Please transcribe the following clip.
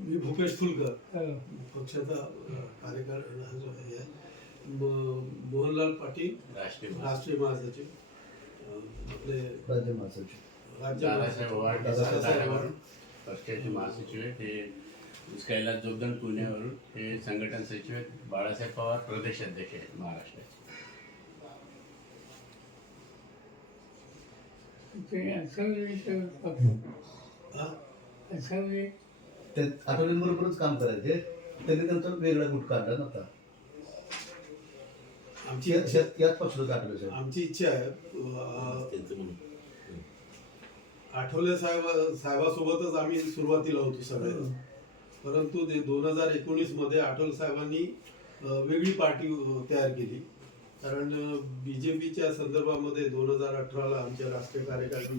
मी भूपेश फुलकर, पक्षाचा कार्यकारी आहे. मोहनलाल पाटील, राष्ट्रीय महासचिव, आपले राज्य महासचिव, पक्षाचे महासचिव आहेत. ते कैलास जोगदंड पुण्यावरून ते संघटन सचिव आहेत. बाळासाहेब पवार प्रदेशाध्यक्ष आहेत महाराष्ट्राचे. ते आठवड्यांबरोबरच काम करायचे. त्यांनी त्यांचा वेगळा गुट काढला नव्हता. आमची याच पक्षाचं आठवले. आमची इच्छा आहे आठवले साहेबासोबतच आम्ही सुरुवातीला होतो सगळे. परंतु 2019 मध्ये आठवले साहेबांनी वेगळी पार्टी तयार केली. कारण BJPच्या संदर्भामध्ये 2018ला आमच्या राष्ट्रीय कार्यकारिणी